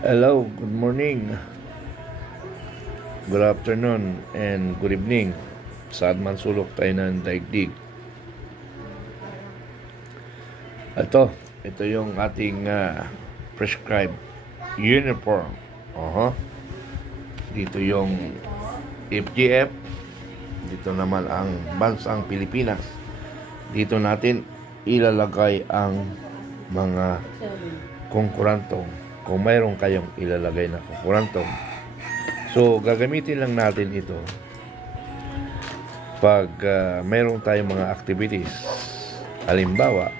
Hello, good morning, good afternoon, and good evening. Saan man sulok tayo ng daigdig. Ito yung ating prescribed uniform. Dito yung FGF. Dito naman ang bansang Pilipinas. Dito natin ilalagay ang mga konkurantong. Kung mayroon kayong ilalagay na konkurantong, so gagamitin lang natin ito pag mayroon tayong mga activities. Halimbawa,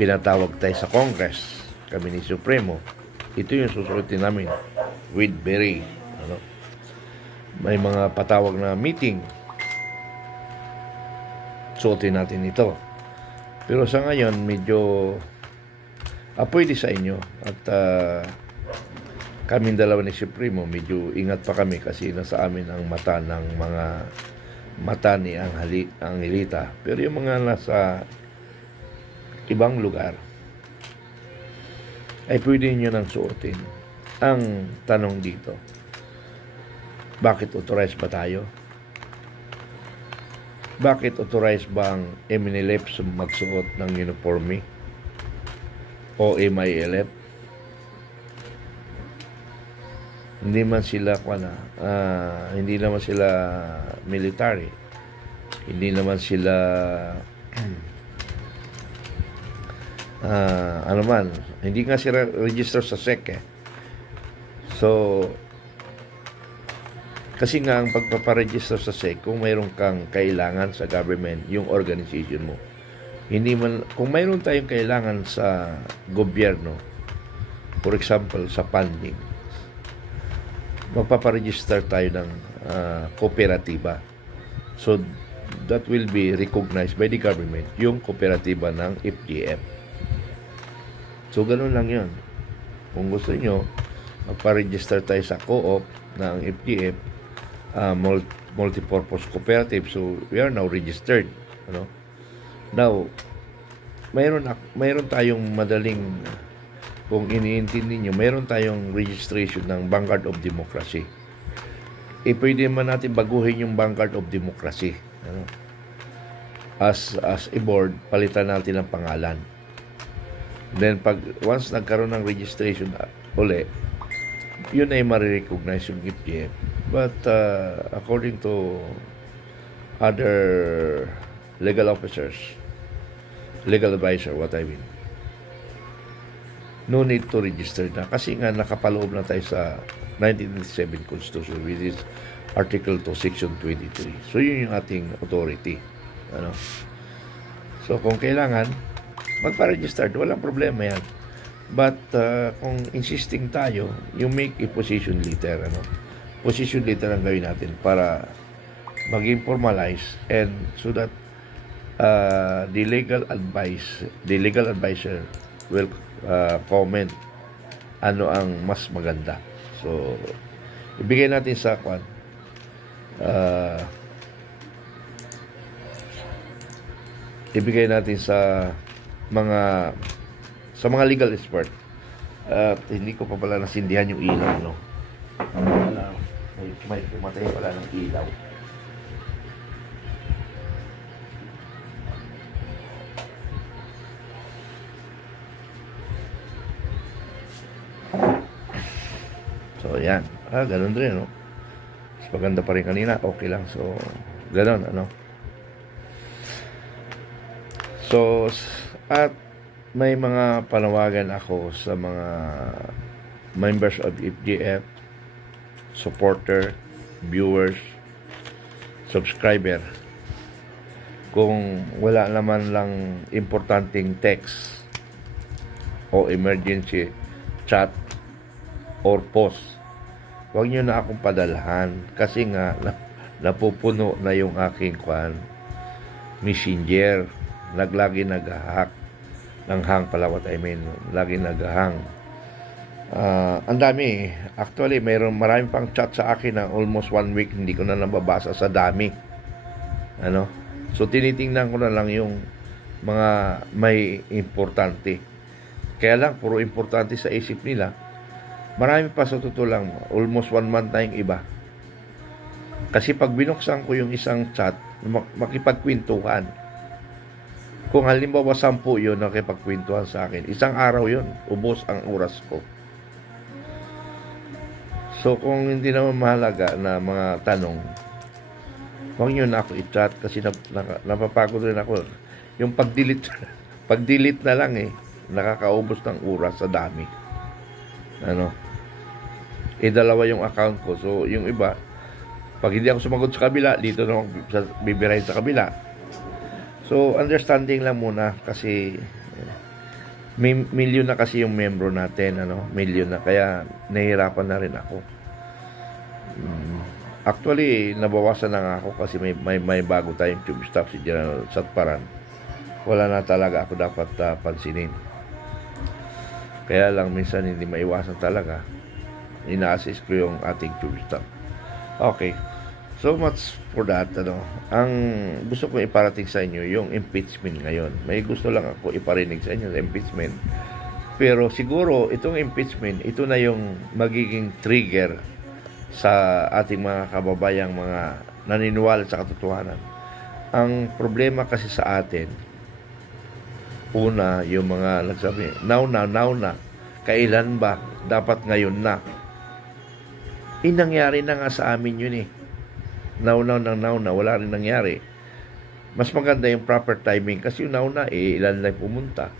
pinatawag tayo sa Congress, kami ni Supremo, ito yung susuotin namin with beret. May mga patawag na meeting, suotin natin ito. Pero sa ngayon, medyo pwede sa inyo. At kaming dalawa ni Supremo, medyo ingat pa kami kasi nasa amin ang mata ng mga mata ni Angelita. Pero yung mga nasa ibang lugar, ay pwede nyo nang suotin. Ang tanong dito, bakit authorized ba tayo? Bakit authorized ba ang MNLF magsuot ng uniforme o MILF? Hindi man sila hindi naman sila military, hindi naman sila hindi nga sila register sa SEC So kasi nga ang pagpaparegister sa SEC, kung mayroon kang kailangan sa government, yung organization mo, hindi man, kung mayroon tayong kailangan sa gobyerno, for example sa funding, magpaparegister tayo ng kooperatiba. So that will be recognized by the government, yung kooperatiba ng FGF. So ganun lang yun. Kung gusto nyo magparegister tayo sa co-op ng FGF, multi-purpose cooperative, so we are now registered. Now, mayroon tayong madaling, kung iniintindi nyo, mayroon tayong registration ng Vanguard of Democracy. Pwede man natin baguhin yung Vanguard of Democracy. As a board, palitan natin ang pangalan. Then, once nagkaroon ng registration uli, yun ay marirecognize yung FGF. But according to other legal officers, legal advisor, what I mean, no need to register na kasi nga nakapaloob na tayo sa 1997 Constitution, which is Article 2, Section 23. So yun yung ating authority. So kung kailangan magpa-register, walang problema yan. But kung insisting tayo, you make a position letter. Position letter ang gawin natin para maging formalize, and so that the legal advisor will comment ano ang mas maganda. So ibigay natin sa mga legal expert. Hindi ko pa pala nasindihan yung ilaw, may pumatay pala ng ilaw. So yan, ganun rin, mas maganda pa rin kanina, okay lang. So ganun, so at may mga panawagan ako sa mga members of FGF, supporter, viewers, subscriber. Kung wala naman lang importanteng text o emergency chat or post, huwag nyo na akong padalhan kasi nga napupuno na yung aking messenger. Lagi nag-hack ng hang pala, what I mean, lagi nag-hang. Ang dami. Actually, marami pang chat sa akin na almost 1 week hindi ko na nababasa sa dami. So tinitingnan ko na lang yung mga may importante. Kaya lang, puro importante sa isip nila. Marami pa sa totoo lang, almost 1 month na yung iba. Kasi pag binuksan ko yung isang chat, makipagkwentuhan. Kung halimbawa 10 yun nakipagkwentuhan sa akin, isang araw yun, ubos ang oras ko. So kung hindi naman mahalaga na mga tanong, huwag nyo na ako i-chat kasi napapagod rin ako. Yung pag-delete na lang nakakaubos ng oras sa dami. Dalawa yung account ko. So yung iba, pag hindi ako sumagot sa kabila, dito na ako bibirahin sa kabila. So understanding lang muna kasi may milyon na kasi yung membro natin, milyon na, kaya nahihirapan na rin ako. Actually, nabawasan na nga ako kasi may bago tayong tube staff, si General Satparan. Wala na talaga ako dapat pansinin. Kaya lang minsan hindi maiwasan talaga. Ina-assist ko yung ating tube staff. Okay. So much for that. Ang gusto ko iparating sa inyo yung impeachment ngayon. May gusto lang ako iparinig sa inyo sa impeachment. Pero siguro itong impeachment, ito na yung magiging trigger sa ating mga kababayang mga naniniwala sa katotohanan. Ang problema kasi sa atin, una, yung mga nagsabi, now na, kailan ba? Dapat ngayon na. Nangyari na nga sa amin yun Now na, wala rin nangyari. Mas maganda yung proper timing kasi yung now na, ilan na pumunta.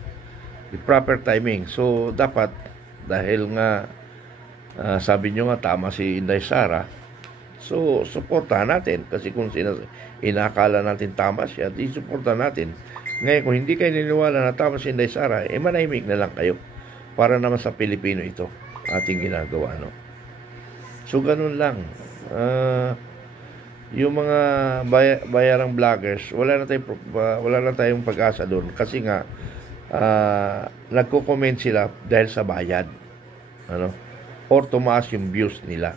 Yung proper timing. So, dapat, dahil nga, sabi nyo nga, tama si Inday Sara, so, supportahan natin. Kasi kung inakala natin tama siya, di supportahan natin. Ngayon, kung hindi kayo niniwala na tama si Inday Sara, manahimik na lang kayo. Para naman sa Pilipino ito, ating ginagawa, So, ganun lang. Yung mga bayarang vloggers, wala na tayong pag-asa doon. Kasi nga, nagko-comment sila dahil sa bayad. Or tumaas yung views nila.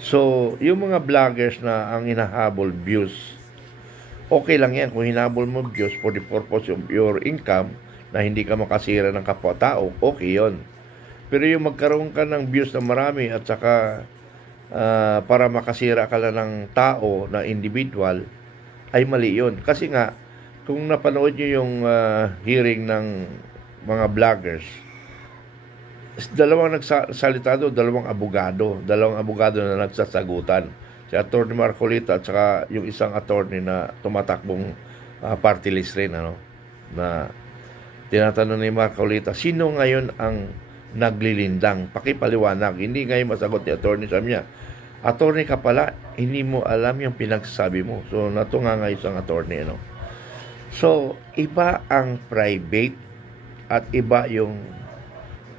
So, yung mga vloggers na ang hinahabol views, okay lang yan. Kung hinahabol mo views for the purpose of your income, na hindi ka makasira ng kapwa-tao, okay yon. Pero yung magkaroon ka ng views na marami at saka para makasira ka lang ng tao, na individual, ay mali yun. Kasi nga, kung napanood nyo yung hearing ng mga vloggers, dalawang nagsalita doon, dalawang abogado na nagsasagutan. Si Atty. Marcolita at saka yung isang attorney na tumatakbong party list rin, na tinatanong ni Marcolita, sino ngayon ang naglilindang? Pakipaliwanag. Hindi ngayon masagot ni Atty. Samya. Attorney ka pala, hindi mo alam yung pinagsasabi mo. So, natunga nga isang attorney, So, iba ang private at iba yung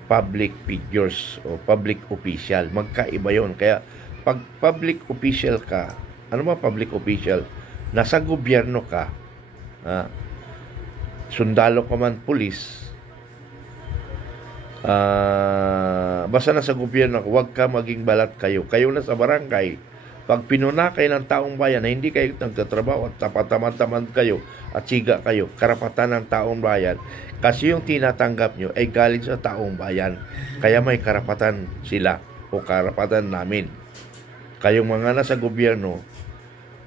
public figures o public official. Magkaiba yon. Kaya pag public official ka, ano ba public official? Nasa gobyerno ka, sundalo ka man, pulis, basta nasa gobyerno, huwag ka maging balat kayo. Kayo na sa barangay, pag pinunakay ng taong bayan na hindi kayo nagtatrabaho at tapat-taman kayo at siga kayo, karapatan ng taong bayan, kasi yung tinatanggap nyo ay galing sa taong bayan. Kaya may karapatan sila o karapatan namin. Kayong mga nasa gobyerno,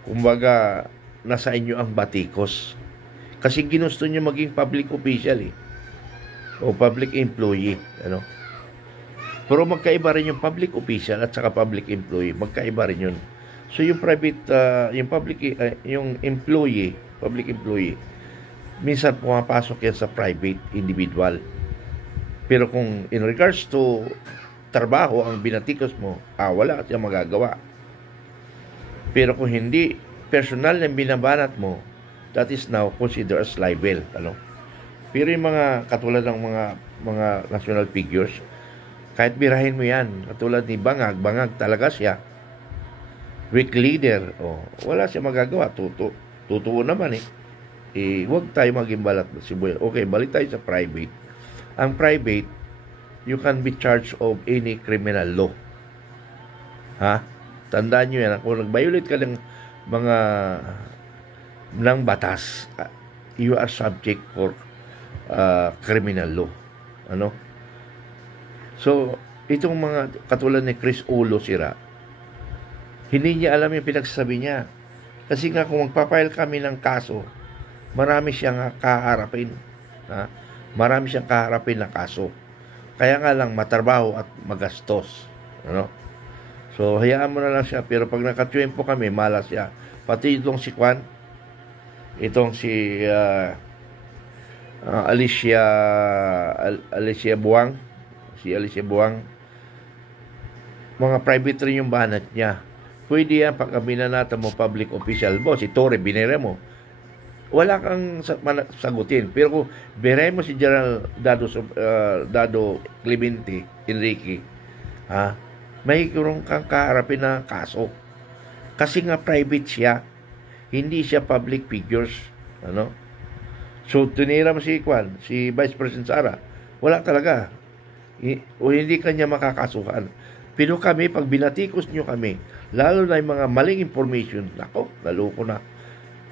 kumbaga, nasa inyo ang batikos. Kasi ginusto nyo maging public official o public employee. Pero magkaiba rin yung public official at saka public employee. Magkaiba rin yun. So yung private, yung employee, public employee, minsan pumapasok yan sa private individual. Pero kung in regards to trabaho ang binatikos mo, wala siyang magagawa. Pero kung hindi personal na binabanat mo, that is now considered as libel. Pero yung mga katulad ng mga national figures, kahit birahin mo yan, katulad ni Bangag talaga siya weak leader, wala siya magagawa. Totoo naman huwag tayo maging balat si Boy. Okay, balik tayo sa private. Ang private, you can be charged of any criminal law. Tandaan nyo yan, kung nag-violate ka ng mga ng batas, you are subject for criminal law. Ano? So, itong mga katulad ni Chris Ulo Sira, hindi niya alam yung pinagsasabi niya. Kasi nga kung magpapile kami ng kaso, marami siyang kaharapin. Ha? Marami siyang kaharapin na kaso. Kaya nga lang matrabaho at magastos. Ano? So, hayaan mo na lang siya. Pero pag nakatwempo kami, malas siya. Pati itong si Kwan, itong si Alicia Buang, mga private rin yung banat niya. Pwede yan pag binanata mo public official. Si Torre, binere mo. Wala kang sagutin. Pero kung binere mo si General Dado Clemente Enrique, may kurong kang kaharapin na kaso. Kasi nga private siya. Hindi siya public figures. Ano? So, tinira mo si Vice President Sara. Wala talaga. O hindi kanya makakasuhan. Pero kami, pag binatikos nyo kami, lalo na yung mga maling information, nako, naloko na.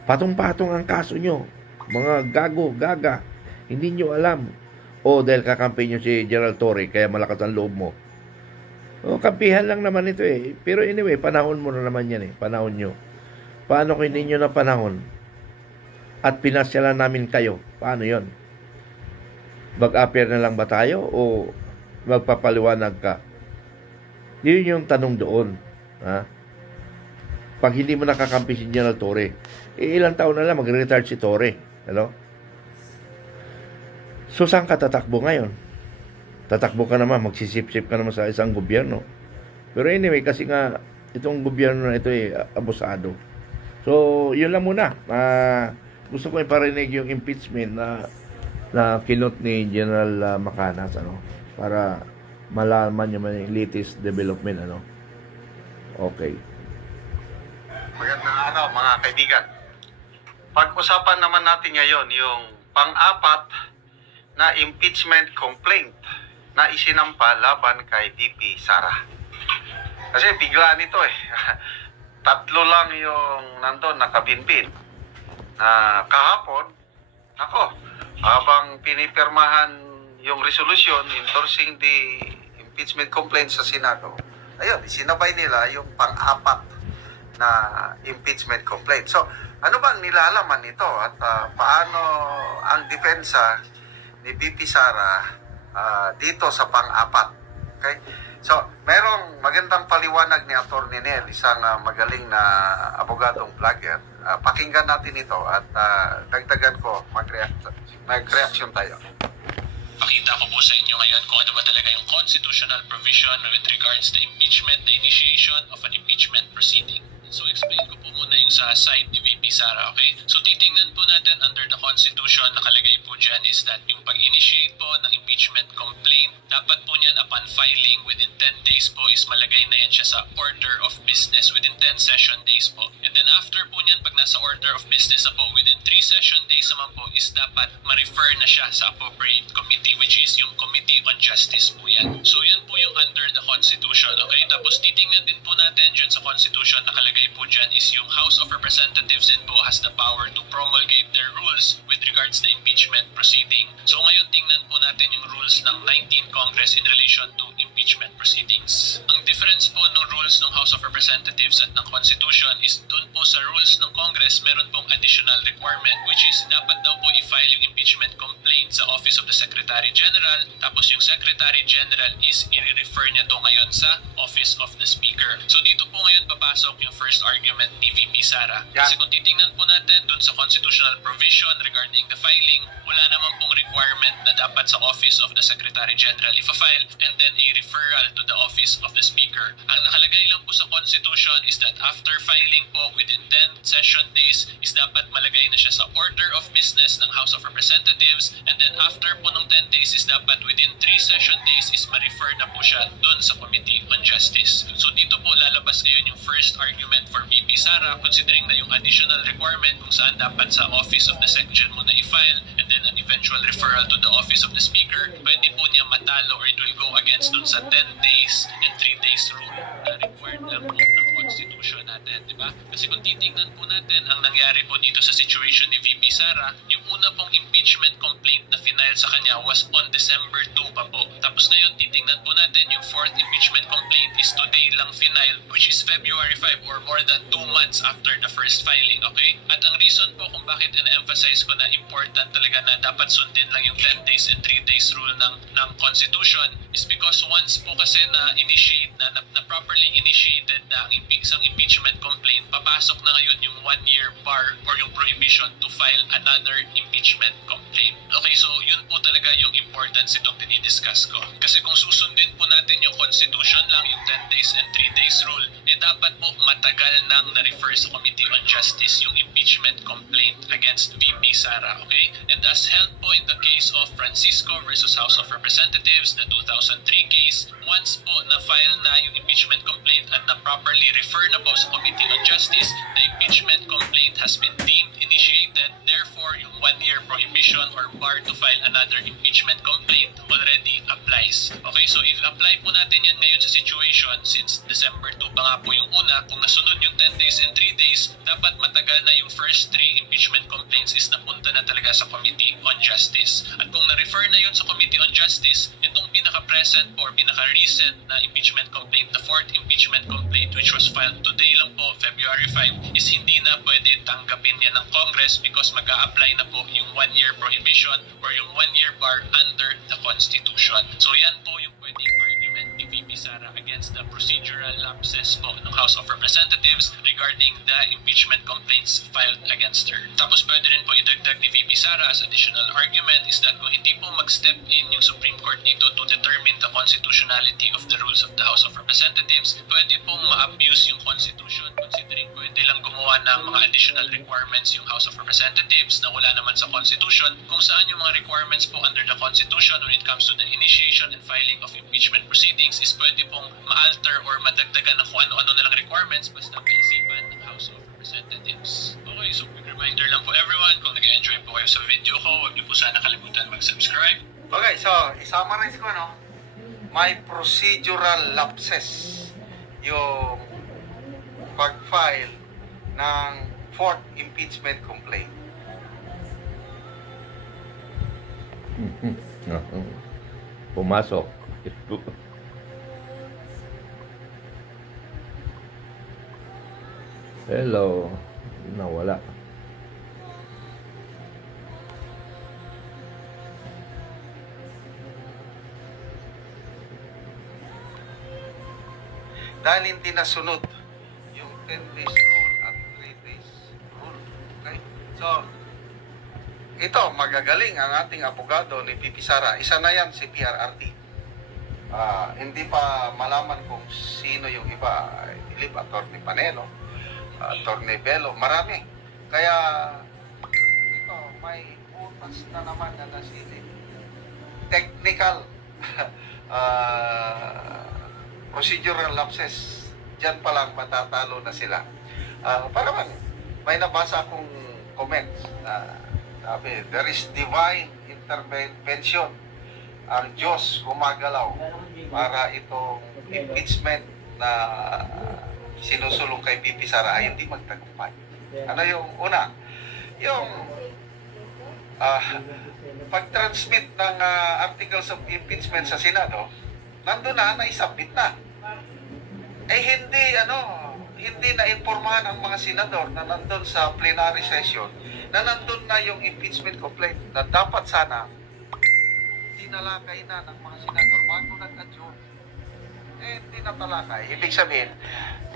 Patong-patong ang kaso nyo. Mga gaga. Hindi nyo alam. O dahil kakampi nyo si Gerald Torre, kaya malakas ang loob mo. O, kampihan lang naman ito eh. Pero anyway, panahon mo na naman yan eh. Panahon nyo. Paano kung hindi nyo na panahon? At pinasyalan namin kayo. Paano yon? Mag-appear na lang ba tayo? O magpapaliwanag ka? Yun yung tanong doon. Pag hindi mo nakakampi si General Torre, ilang taon na lang mag-retire si Torre. Hello? So, saan ka tatakbo ngayon? Tatakbo ka naman, magsisip-sip ka naman sa isang gobyerno. Pero anyway, kasi nga, itong gobyerno na ito abusado. So, yun lang muna. Gusto ko iparinig yung impeachment na kinot ni General Macanas, para malaman niyo yung latest development, Okay. Magandang mga kaibigan. Pag-usapan naman natin ngayon yung pang-apat na impeachment complaint na isinampa laban kay VP Sara. Kasi bigla nito tatlo lang yung nandun nakabinbin. Kahapon, habang pinipirmahan yung resolution endorsing the impeachment complaint sa Senado, ayun, isinabay nila yung pang-apat na impeachment complaint. So, ano ba ang nilalaman nito at paano ang depensa ni VP Sara dito sa pang-apat? Okay? So, merong magandang paliwanag ni Atty. Nel, isang magaling na abogadong vlogger. Pakinggan natin ito at dagdagan ko, mag-reaction tayo. Pakita ko po sa inyo ngayon kung ano ba talaga yung constitutional provision with regards to impeachment, the initiation of an impeachment proceeding. So, explain ko po muna yung sa side ni VP Sara, okay? So, titingnan po natin under the Constitution, nakalagay po dyan is that yung pag-initiate po ng impeachment complaint, dapat po niyan upon filing within 10 days po is malagay na yan siya sa order of business within 10 session days po. And then after po niyan, pag nasa order of business na po, within 3 session days naman po is dapat ma-refer na siya sa appropriate committee, which is yung Committee on Justice po yan. So, yan po yung under the Constitution, okay? Tapos, titingnan din po natin dyan sa Constitution, nakalagay po dyan is yung House of Representatives din po has the power to promulgate their rules with regards to impeachment proceeding. So ngayon tingnan po natin yung rules ng 19th Congress in relation to impeachment proceedings. Ang difference po ng rules ng House of Representatives at ng Constitution is dun po sa rules ng Congress meron pong additional requirement which is dapat daw po i-file yung impeachment complaint sa Office of the Secretary General, tapos yung Secretary General is i-refer niya to ngayon sa Office of the Speaker. So dito po ngayon papasok yung first argument ni VP Sara. Kasi kung titingnan po natin dun sa constitutional provision regarding the filing, wala naman pong requirement na dapat sa Office of the Secretary General ifa-file and then a referral to the Office of the Speaker. Ang nakalagay lang po sa Constitution is that after filing po within 10 session days is dapat malagay na siya sa order of business ng House of Representatives, and then after po ng 10 days is dapat within 3 session days is ma-refer na po siya dun sa Committee on Justice. So dito po lalabas ngayon yung first argument for VP Sara, considering na yung additional requirement kung saan dapat sa Office of the Section mo na i-file and then an eventual referral to the Office of the Speaker, pwede po niya matalo or it will go against dun sa 10 days and 3 days rule na required lang po ng Constitution natin, di ba? Kasi kung titingnan po natin ang nangyari po dito sa situation ni VP Sara, yung una pong impeachment complaint na final sa kanya was on December 2 pa po. Tapos ngayon, titingnan po natin yung fourth impeachment complaint is today lang final, which is February 5 or more than 2 months after the first filing, okay? At ang reason po kung bakit ina-emphasize ko na important talaga na dapat sundin lang yung 10 days and 3 days rule ng Constitution is because once po kasi na-initiate na properly initiated na ang isang impeachment complaint, papasok na ngayon yung 1-year bar or yung prohibition to file another impeachment complaint. Okay, so yun po talaga yung importance itong dinidiscuss ko. Kasi kung susundin po natin yung Constitution lang, yung 10 days and 3 days rule, dapat po matagal nang na-refer sa Committee on Justice yung impeachment complaint against VP Sara, okay? And as held po in the case of Francisco versus House of Representatives, the 2003 case, once po na-file na yung impeachment complaint at na-properly refer na po sa Committee on Justice, the impeachment complaint has been deemed initiated. Therefore, yung 1-year prohibition or bar to file another impeachment complaint already applies. Okay, so i-apply po natin yan ngayon sa situation since December 2 pa nga po yung una. Kung nasunod yung 10 days and 3 days, dapat matagal na yung first 3 impeachment complaints is napunta na talaga sa Committee on Justice. At kung na-refer na yun sa Committee on Justice, itong pinaka-present or pinaka-recent na impeachment complaint, the fourth impeachment complaint which was filed today lang po, February 5, is hindi na pwede tanggapin yan ng Congress because mag-a-apply na po yung 1-year prohibition or yung 1-year bar under the Constitution. So yan po yung pwedeng argument ni VP Sara against the procedural lapses po ng House of Representatives regarding the impeachment complaints filed against her. Tapos pwede rin po idagdag ni VP Sara as additional argument is that kung hindi po mag-step in yung Supreme Court dito to determine the constitutionality of the rules of the House of Representatives, pwede pong ma-abuse yung Constitution considering pwede lang gumawa ng mga additional requirements yung House of Representatives na wala naman sa Constitution, kung saan yung mga requirements po under the Constitution when it comes to the initiation and filing of impeachment proceedings is pwede pong ma-alter or madagdagan ng kung ano-ano na lang requirements basta kaisipan ng House of Representatives. Okay, so quick reminder lang po everyone, kung nag-enjoy po kayo sa video ko, huwag niyo po sana kalimutan mag-subscribe. Okay, so i-summarize ko, no? May procedural lapses yung pag-file ng fourth impeachment complaint. Pumasok. Hello. Nawala. Dahil hindi nasunod yung 10 days rule at 3 days rule. Okay? So, ito, magagaling ang ating abogado ni VP Sara. Isa na yan si PRRD. Hindi pa malaman kung sino yung iba. Ilip, Atty. Panelo, Atty. Bello, marami. Kaya, ito, may utas na naman na nasilip. Technical procedural lapses, dyan pa lang matatalo na sila. Para man, may nabasa akong comments na sabi, there is divine intervention. Ang Diyos gumagalaw para itong impeachment na sinusulong kay VP Sara ay hindi magtagumpay. Ano yung una? Yung pag-transmit ng articles of impeachment sa Senado, nandun na, naisubmit na. Hindi na-impormahan ang mga senador na nandun sa plenary session na nandun na yung impeachment complaint na dapat sana tinalakay na ng mga senador bago nag-adjourn. Hindi na talakay. Ibig sabihin,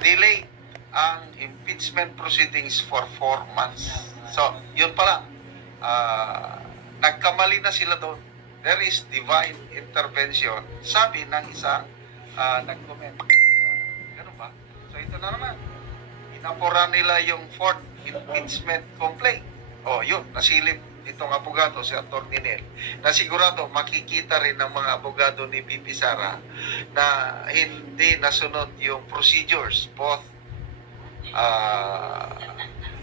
delay ang impeachment proceedings for 4 months. So, yun pala. Nagkamali na sila doon. There is divine intervention. Sabi ng isang nag-comment. Ganun ba? So ito na naman. Inapura nila yung fourth impeachment complaint. Yun. Nasilip itong abogado, si Atty. Nel. Na sigurado makikita rin ng mga abogado ni VP Sara na hindi nasunod yung procedures, both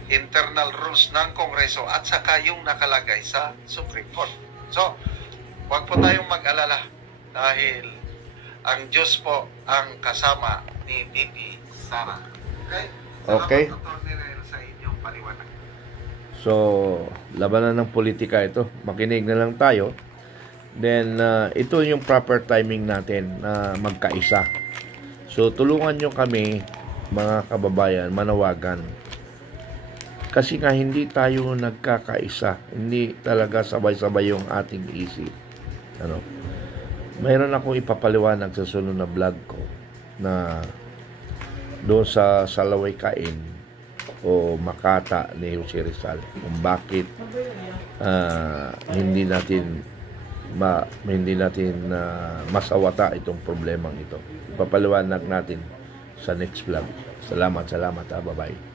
internal rules ng Kongreso at saka yung nakalagay sa Supreme Court. So, huwag po tayong mag-alala dahil ang Diyos po ang kasama ni VP Sara. Okay? Okay. Salamat, Atty. Nel, sa inyong paliwanag. So, labanan ng politika ito. Makinig na lang tayo. Then, ito yung proper timing natin na magkaisa. So, tulungan nyo kami, mga kababayan, manawagan. Kasi nga, hindi tayo nagkakaisa. Hindi talaga sabay-sabay yung ating isip. Ano? Mayroon akong ipapaliwanag sa sunod na vlog ko na doon sa Salaway Kain o Makata ni Jose Rizal kung bakit hindi natin masawata itong problemang ito. Ipapaliwanag natin sa next vlog. Salamat. Bye-bye.